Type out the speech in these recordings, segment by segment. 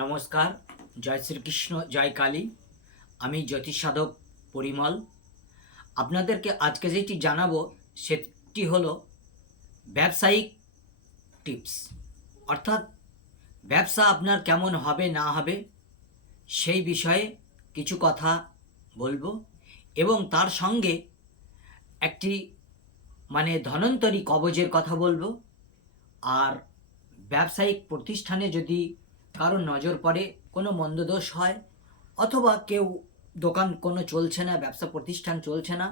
নমস্কার, জয় শ্রীকৃষ্ণ, জয় কালী। আমি জ্যোতিষ সাধক পরিমল। আপনাদেরকে আজকে যেটি জানাব, সেটি হলো ব্যবসায়িক টিপস। অর্থাৎ ব্যবসা আপনার কেমন হবে, না হবে, সেই বিষয়ে কিছু কথা বলব এবং তার সঙ্গে একটি মানে ধনন্তরী কবজের কথা বলব। আর ব্যবসায়িক প্রতিষ্ঠানে যদি কারও নজর পড়ে, কোনো মন্দদোষ হয়, অথবা কেউ, দোকান কোনো চলছে না, ব্যবসা প্রতিষ্ঠান চলছে না,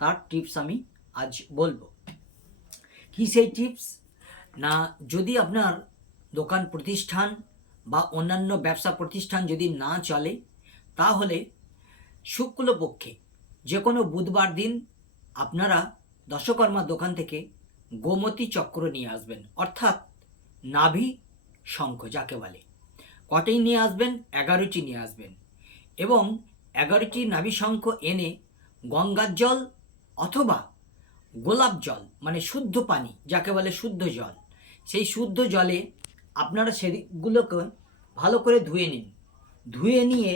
তার টিপস আমি আজ বলব। কি সেই টিপস না, যদি আপনার দোকান প্রতিষ্ঠান বা অন্যান্য ব্যবসা প্রতিষ্ঠান যদি না চলে, তাহলে শুক্লপক্ষে যে কোনো বুধবার দিন আপনারা দশকর্মা দোকান থেকে গোমতী চক্র নিয়ে আসবেন। অর্থাৎ নাভি শঙ্খ যাকে বলে। কটেই নিয়ে আসবেন, এগারোটি নিয়ে আসবেন এবং এগারোটি নাভি শঙ্খ এনে গঙ্গার জল অথবা গোলাপ জল মানে শুদ্ধ পানি যাকে বলে শুদ্ধ জল, সেই শুদ্ধ জলে আপনারা সেগুলোকে ভালো করে ধুয়ে নিন। ধুয়ে নিয়ে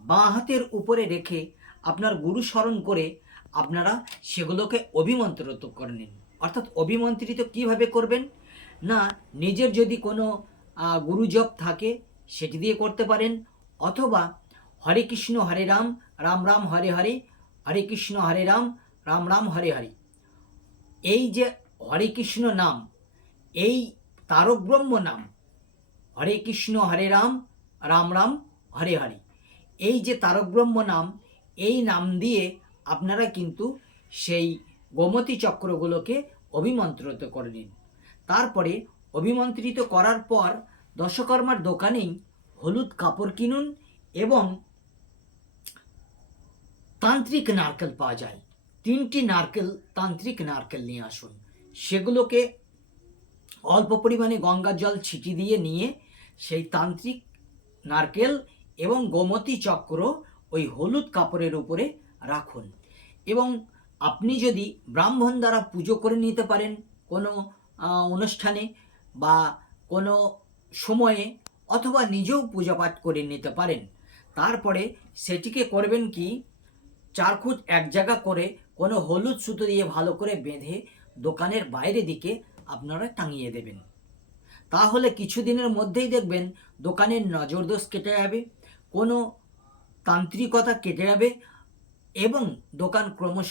বাঁ হাতের উপরে রেখে আপনার গুরু স্মরণ করে আপনারা সেগুলোকে অভিমন্ত্রিত করে নিন। অর্থাৎ অভিমন্ত্রিত কীভাবে করবেন? না, নিজের যদি কোনো আহ, গুরুজপ থাকে সেটি দিয়ে করতে পারেন। অথবা হরে কৃষ্ণ হরে রাম রাম রাম হরে হরে হরে কৃষ্ণ হরে রাম রাম রাম হরে হরে। এই যে হরে কৃষ্ণ নাম এই তারক ব্রহ্ম নাম হরে কৃষ্ণ হরে রাম রাম রাম হরে হরে এই যে তারক ব্রহ্ম নাম এই নাম দিয়ে আপনারা কিন্তু সেই গোমতী চক্রগুলোকে অভিমন্ত্রিত করে নিন। তারপরে অভিমন্ত্রিত করার পর দশকর্মার দোকানেই হলুদ কাপড় কিনুন এবং তান্ত্রিক নারকেল পাওয়া যায়। তিনটি নারকেল, তান্ত্রিক নারকেল নিয়ে আসুন। সেগুলোকে অল্প পরিমাণে গঙ্গার জল ছিটি দিয়ে নিয়ে সেই তান্ত্রিক নারকেল এবং গোমতী চক্র ওই হলুদ কাপড়ের উপরে রাখুন। এবং আপনি যদি ব্রাহ্মণ দ্বারা পুজো করে নিতে পারেন কোনো অনুষ্ঠানে বা কোনো সময়ে অথবা নিজেও পূজা পাঠ করে নিতে পারেন। তারপরে সেটিকে করবেন কি? চার খুঁট এক জায়গা করে কোনো হলুদ সুতো দিয়ে ভালো করে বেঁধে দোকানের বাইরে দিকে আপনারা টাঙিয়ে দেবেন। তাহলে কিছুদিনের মধ্যেই দেখবেন দোকানের নজরদোষ কেটে যাবে, কোনো তান্ত্রিকতা কেটে যাবে এবং দোকান ক্রমশ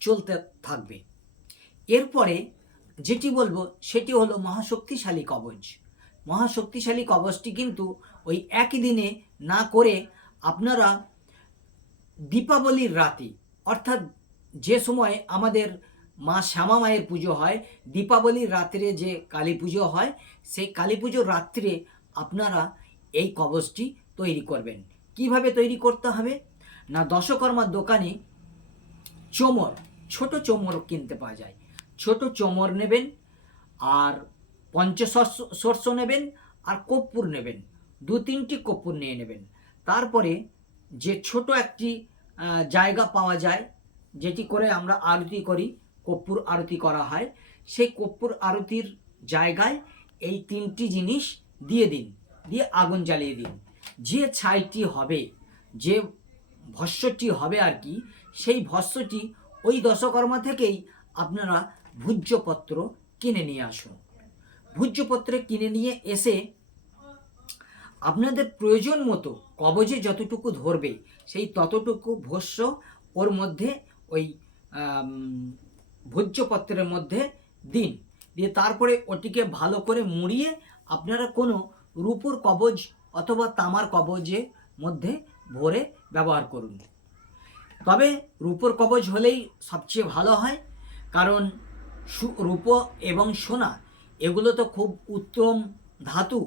চলতে থাকবে। এরপরে যেটি বলব, সেটি হলো মহাশক্তিশালী কবচ। মহাশক্তিশালী কবচটি কিন্তু ওই একই দিনে না করে আপনারা দীপাবলির রাতে, অর্থাৎ যে সময় আমাদের মা শ্যামা মায়ের পুজো হয়, দীপাবলির রাত্রে যে কালী পুজো হয়, সেই কালী পুজোর রাত্রে আপনারা এই কবচটি তৈরি করবেন। কীভাবে তৈরি করতে হবে? না, দশকর্মার দোকানে চোমর, ছোট চোমর কিনতে পাওয়া যায়। ছোট চোমর নেবেন, আর পঞ্চশস্য নেবেন, আর কর্পূর নেবেন। দু তিনটি কর্পূর নিয়ে নেবেন। তারপরে যে ছোট একটি জায়গা পাওয়া যায়, যেটি করে আমরা আরতি করি, কর্পূর আরতি করা হয়, সেই কর্পূর আরতির জায়গায় এই তিনটি জিনিস দিয়ে দিন, দিয়ে আগুন জ্বালিয়ে দিন। যে ছাইটি হবে, যে ভস্যটি হবে আর কি, সেই ভস্যটি ওই দশকর্মা থেকেই আপনারা ভূজ্যপত্র কিনে নিয়ে আসুন। ভূজ্যপত্রে কিনে নিয়ে এসে আপনাদের প্রয়োজন মতো কবজে যতটুকু ধরবে, সেই ততটুকু ভস্য ওর মধ্যে ওই ভোজ্যপত্রের মধ্যে দিন। দিয়ে তারপরে ওটিকে ভালো করে মুড়িয়ে আপনারা কোনো রূপোর কবজ অথবা তামার কবজের মধ্যে ভরে ব্যবহার করুন। তবে রূপোর কবজ হলেই সবচেয়ে ভালো হয়, কারণ রূপো এবং সোনা, এগুলো তো খুব উত্তম ধাতু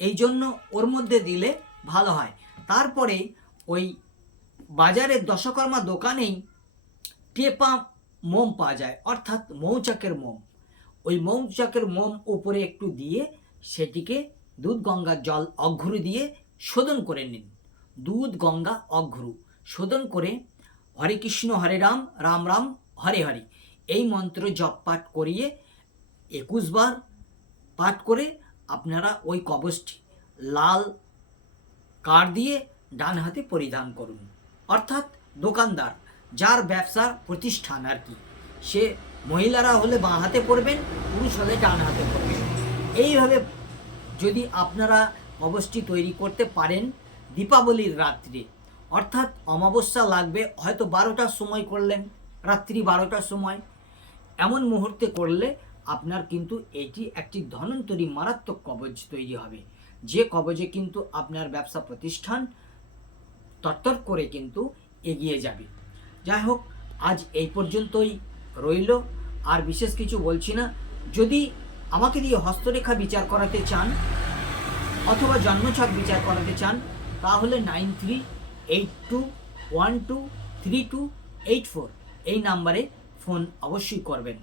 এই জন্য ওর মধ্যে দিলে ভালো হয়। তারপরে ওই বাজারের দশকর্মা দোকানেই টেপা মোম পাওয়া যায়, অর্থাৎ মৌচাকের মোম। ওই মৌচাকের মোম উপরে একটু দিয়ে সেটিকে দুধ গঙ্গার জল অঘ্রু দিয়ে শোধন করে নিন। দুধ, গঙ্গা, অঘ্রু, শোধন করে হরে কৃষ্ণ, হরে রাম রাম রাম, হরে হরে। এই মন্ত্র জপ পাঠ করিয়ে একুশ বার পাঠ করে আপনারা ওই কবচটি লাল কার্ড দিয়ে ডান হাতে পরিধান করুন। অর্থাৎ দোকানদার, যার ব্যবসা প্রতিষ্ঠান আর কি, সে মহিলারা হলে বাঁ হাতে পড়বেন, পুরুষ হলে ডান হাতে পড়বেন। এইভাবে যদি আপনারা কবচটি তৈরি করতে পারেন দীপাবলির রাত্রে, অর্থাৎ অমাবস্যা লাগবে, হয়তো বারোটার সময় করলেন, রাত্রি বারোটার সময় এমন মুহূর্তে করলে আপনার কিন্তু এটি একটি ধনন্তরী মারাত্মক কবজ তৈরি হবে। যে কবজে কিন্তু আপনার ব্যবসা প্রতিষ্ঠান তরতর করে কিন্তু এগিয়ে যাবে। যাই হোক, আজ এই পর্যন্তই রইল। আর বিশেষ কিছু বলছি না। যদি আমাকে দিয়ে হস্তরেখা বিচার করাতে চান অথবা জন্মছক বিচার করাতে চান, তাহলে nine three eight two one two three two eight four এই নাম্বারে ফোন অবশ্যই করবেন।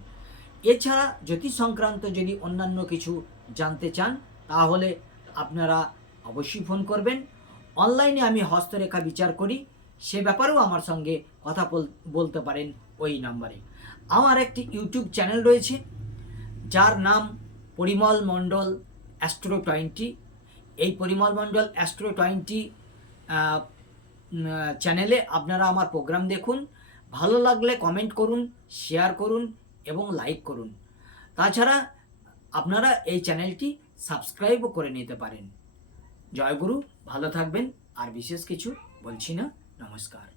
এছাড়া জ্যোতিষ সংক্রান্ত যদি অন্যান্য কিছু জানতে চান, তাহলে আপনারা অবশ্যই ফোন করবেন। অনলাইনে আমি হস্তরেখা বিচার করি, সে ব্যাপারেও আমার সঙ্গে কথা বল- বলতে পারেন ওই নাম্বারে। আমার একটি ইউটিউব চ্যানেল রয়েছে, যার নাম পরিমল মণ্ডল অ্যাস্ট্রো টোয়েন্টি। এই পরিমল মণ্ডল অ্যাস্ট্রো টোয়েন্টি চ্যানেলে আপনারা আমার প্রোগ্রাম দেখুন। ভালো লাগলে কমেন্ট করুন শেয়ার করুন এবং লাইক করুন। তাছাড়া আপনারা এই চ্যানেলটি সাবস্ক্রাইবও করে নিতে পারেন। জয়গুরু ভালো থাকবেন। আর বিশেষ কিছু বলছি না। নমস্কার।